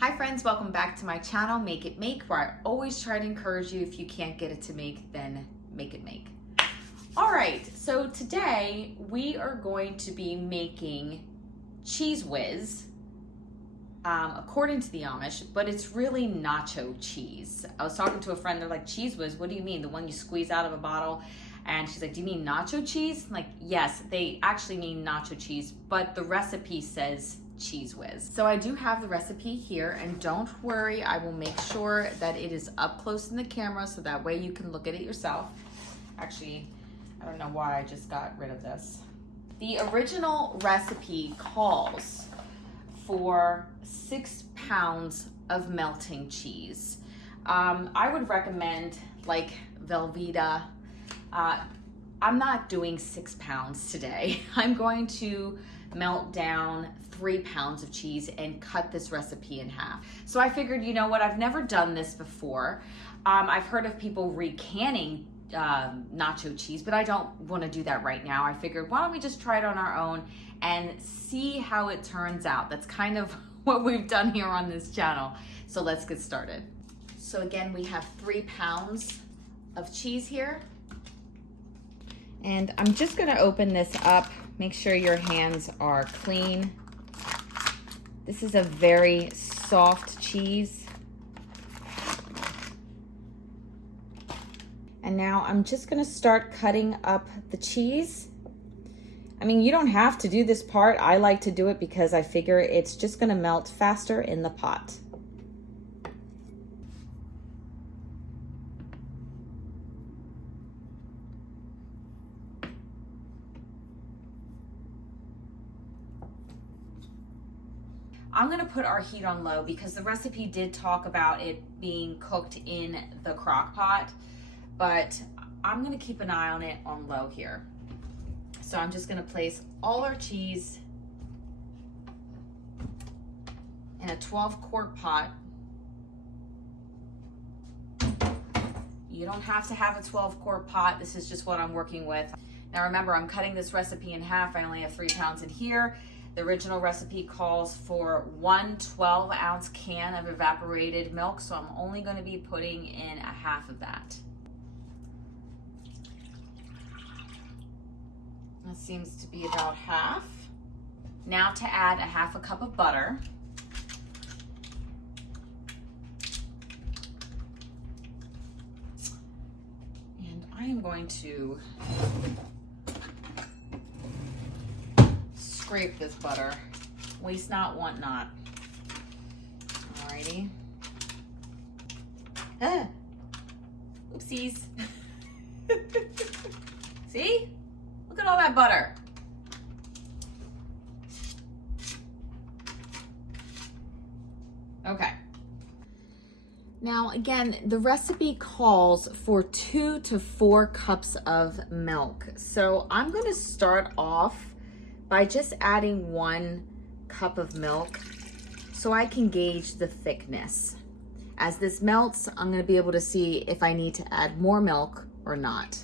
Hi friends, welcome back to my channel, Make It Make, where I always try to encourage you, if you can't get it to make, then make it make. All right, so today we are going to be making Cheese Whiz, according to the Amish, but it's really nacho cheese. I was talking to a friend, they're like, Cheese Whiz, what do you mean? The one you squeeze out of a bottle? And she's like, do you mean nacho cheese? I'm like, yes, they actually mean nacho cheese, but the recipe says Cheese Whiz. So I do have the recipe here, and don't worry, I will make sure that it is up close in the camera so that way you can look at it yourself. Actually, I don't know why I just got rid of this. The original recipe calls for 6 pounds of melting cheese. I would recommend like Velveeta. I'm not doing 6 pounds today. I'm going to melt down 3 pounds of cheese and cut this recipe in half. So I figured, you know what, I've never done this before. I've heard of people recanning nacho cheese, but I don't want to do that right now. I figured, why don't we just try it on our own and see how it turns out. That's kind of what we've done here on this channel. So let's get started. So again, we have 3 pounds of cheese here. And I'm just gonna open this up. Make sure your hands are clean. This is a very soft cheese. And now I'm just gonna start cutting up the cheese. I mean, you don't have to do this part. I like to do it because I figure it's just gonna melt faster in the pot. I'm gonna put our heat on low because the recipe did talk about it being cooked in the crock pot, but I'm gonna keep an eye on it on low here. So I'm just gonna place all our cheese in a 12-quart pot. You don't have to have a 12-quart pot. This is just what I'm working with. Now remember, I'm cutting this recipe in half. I only have 3 pounds in here. The original recipe calls for 1 12-ounce can of evaporated milk, so I'm only going to be putting in a half of that. That seems to be about half. Now to add a half a cup of butter. And I am going to scrape this butter. Waste not, want not. Alrighty. Ah, oopsies. See? Look at all that butter. Okay. Now again, the recipe calls for 2 to 4 cups of milk. So I'm going to start off by just adding 1 cup of milk so I can gauge the thickness. As this melts, I'm going to be able to see if I need to add more milk or not.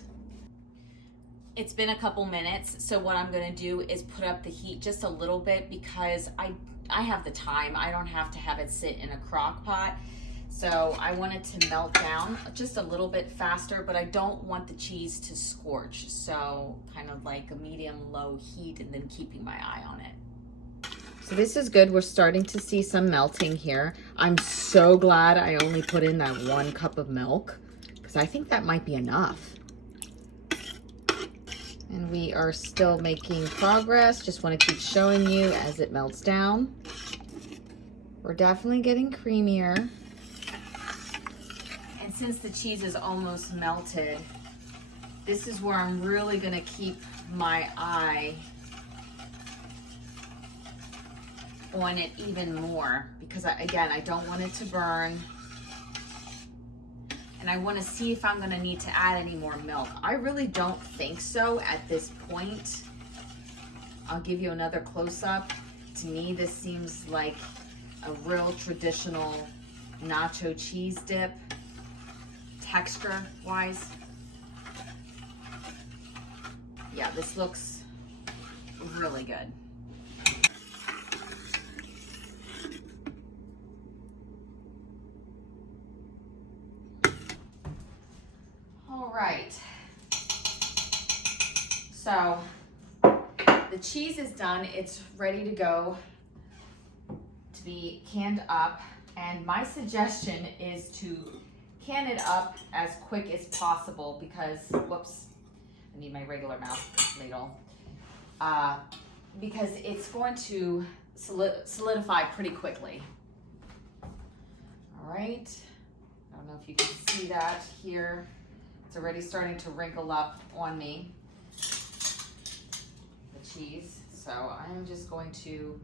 It's been a couple minutes, so what I'm going to do is put up the heat just a little bit because I have the time. I don't have to have it sit in a crock pot. So I want it to melt down just a little bit faster, but I don't want the cheese to scorch. So kind of like a medium-low heat and then keeping my eye on it. So this is good. We're starting to see some melting here. I'm so glad I only put in that 1 cup of milk because I think that might be enough. And we are still making progress. Just want to keep showing you as it melts down. We're definitely getting creamier. Since the cheese is almost melted, this is where I'm really going to keep my eye on it even more because again, I don't want it to burn. And I want to see if I'm going to need to add any more milk. I really don't think so at this point. I'll give you another close-up. To me, this seems like a real traditional nacho cheese dip. Texture wise, yeah, this looks really good. So the cheese is done. It's ready to go to be canned up. And my suggestion is to can it up as quick as possible because, whoops, I need my regular mouth ladle. Because it's going to solidify pretty quickly. All right, I don't know if you can see that here. It's already starting to wrinkle up on me, the cheese. So I'm just going to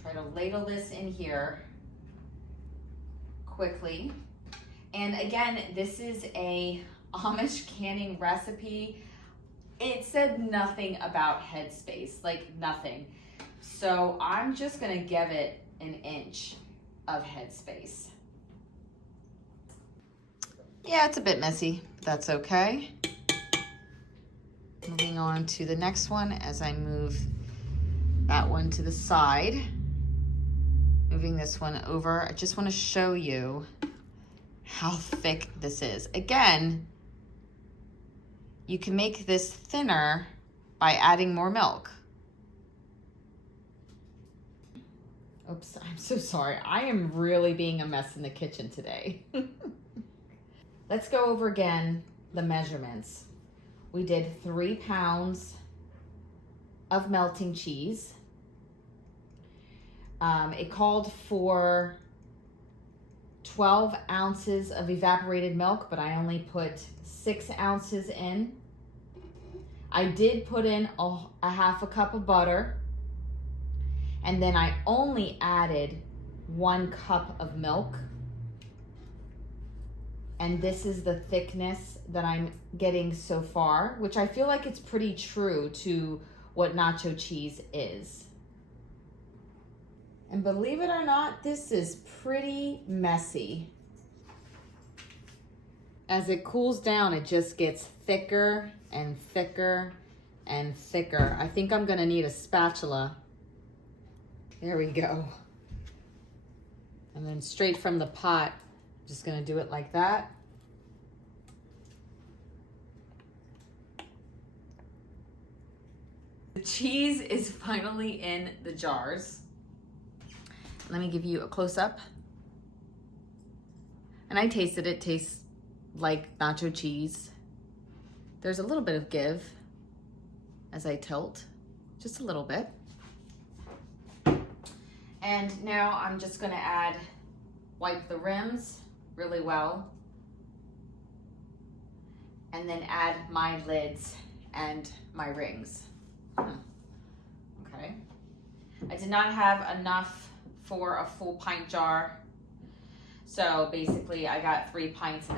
try to ladle this in here quickly. And again, this is a Amish canning recipe. It said nothing about headspace, like nothing. So I'm just gonna give it an inch of headspace. Yeah, it's a bit messy, but that's okay. Moving on to the next one as I move that one to the side. Moving this one over, I just wanna show you how thick this is. Again, you can make this thinner by adding more milk. Oops, I'm so sorry. I am really being a mess in the kitchen today. Let's go over again the measurements. We did 3 pounds of melting cheese. It called for 12 ounces of evaporated milk, but I only put 6 ounces in. I did put in a half a cup of butter, and then I only added 1 cup of milk. And this is the thickness that I'm getting so far, which I feel like it's pretty true to what nacho cheese is. And believe it or not, this is pretty messy. As it cools down, it just gets thicker and thicker and thicker. I think I'm gonna need a spatula. There we go. And then straight from the pot, just gonna do it like that. The cheese is finally in the jars. Let me give you a close-up. And I tasted it. It tastes like nacho cheese. There's a little bit of give as I tilt, just a little bit. And now I'm just gonna wipe the rims really well, and then add my lids and my rings. Okay. I did not have enough for a full pint jar. So basically I got 3.5 pints.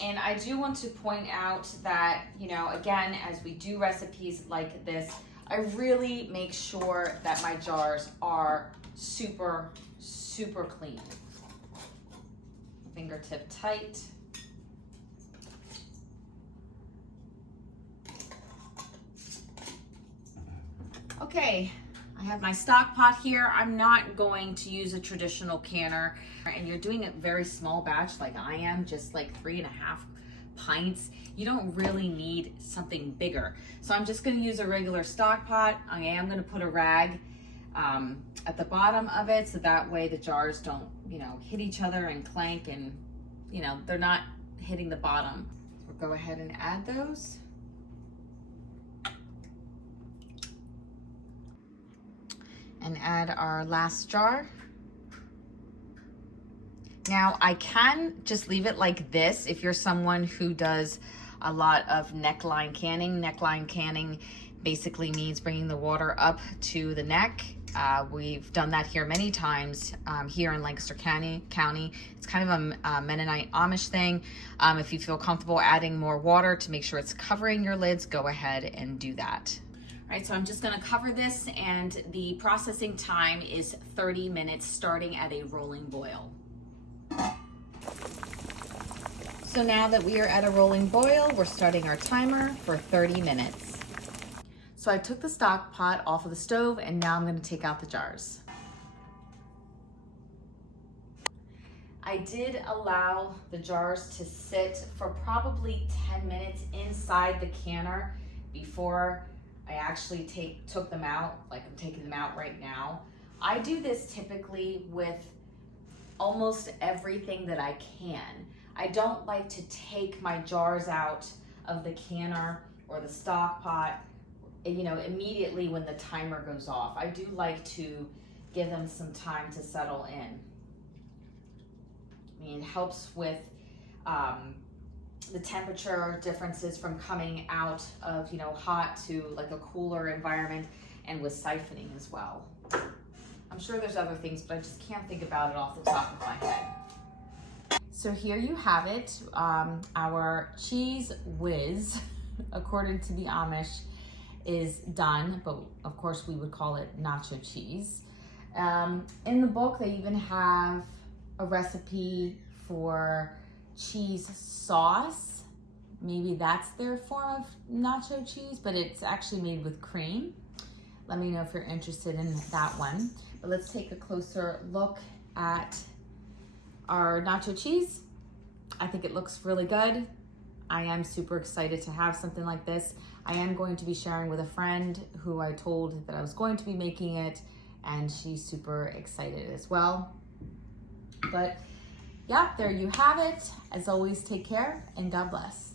And I do want to point out that, you know, again, as we do recipes like this, I really make sure that my jars are super, super clean. Fingertip tight. Okay, I have my stock pot here. I'm not going to use a traditional canner, and you're doing a very small batch like I am, just like 3.5 pints. You don't really need something bigger. So I'm just gonna use a regular stock pot. I am gonna put a rag at the bottom of it, so that way the jars don't, you know, hit each other and clank, and, you know, they're not hitting the bottom. We'll go ahead and add those. And add our last jar. Now I can just leave it like this if you're someone who does a lot of neckline canning. Neckline canning basically means bringing the water up to the neck. We've done that here many times here in Lancaster County. It's kind of a Mennonite Amish thing. If you feel comfortable adding more water to make sure it's covering your lids, go ahead and do that. All right, so I'm just gonna cover this, and the processing time is 30 minutes starting at a rolling boil. So now that we are at a rolling boil, we're starting our timer for 30 minutes. So I took the stock pot off of the stove, and now I'm gonna take out the jars. I did allow the jars to sit for probably 10 minutes inside the canner before I actually took them out, like I'm taking them out right now. I do this typically with almost everything that I can. I don't like to take my jars out of the canner or the stock pot, you know, immediately when the timer goes off. I do like to give them some time to settle in. I mean, it helps with the temperature differences from coming out of, you know, hot to like a cooler environment, and with siphoning as well. I'm sure there's other things, but I just can't think about it off the top of my head. So here you have it, our cheese whiz, according to the Amish, is done, but of course we would call it nacho cheese. In the book, they even have a recipe for cheese sauce. Maybe that's their form of nacho cheese, but it's actually made with cream. Let me know if you're interested in that one. But let's take a closer look at our nacho cheese. I think it looks really good. I am super excited to have something like this. I am going to be sharing with a friend who I told that I was going to be making it, and she's super excited as well. But yeah, there you have it. As always, take care and God bless.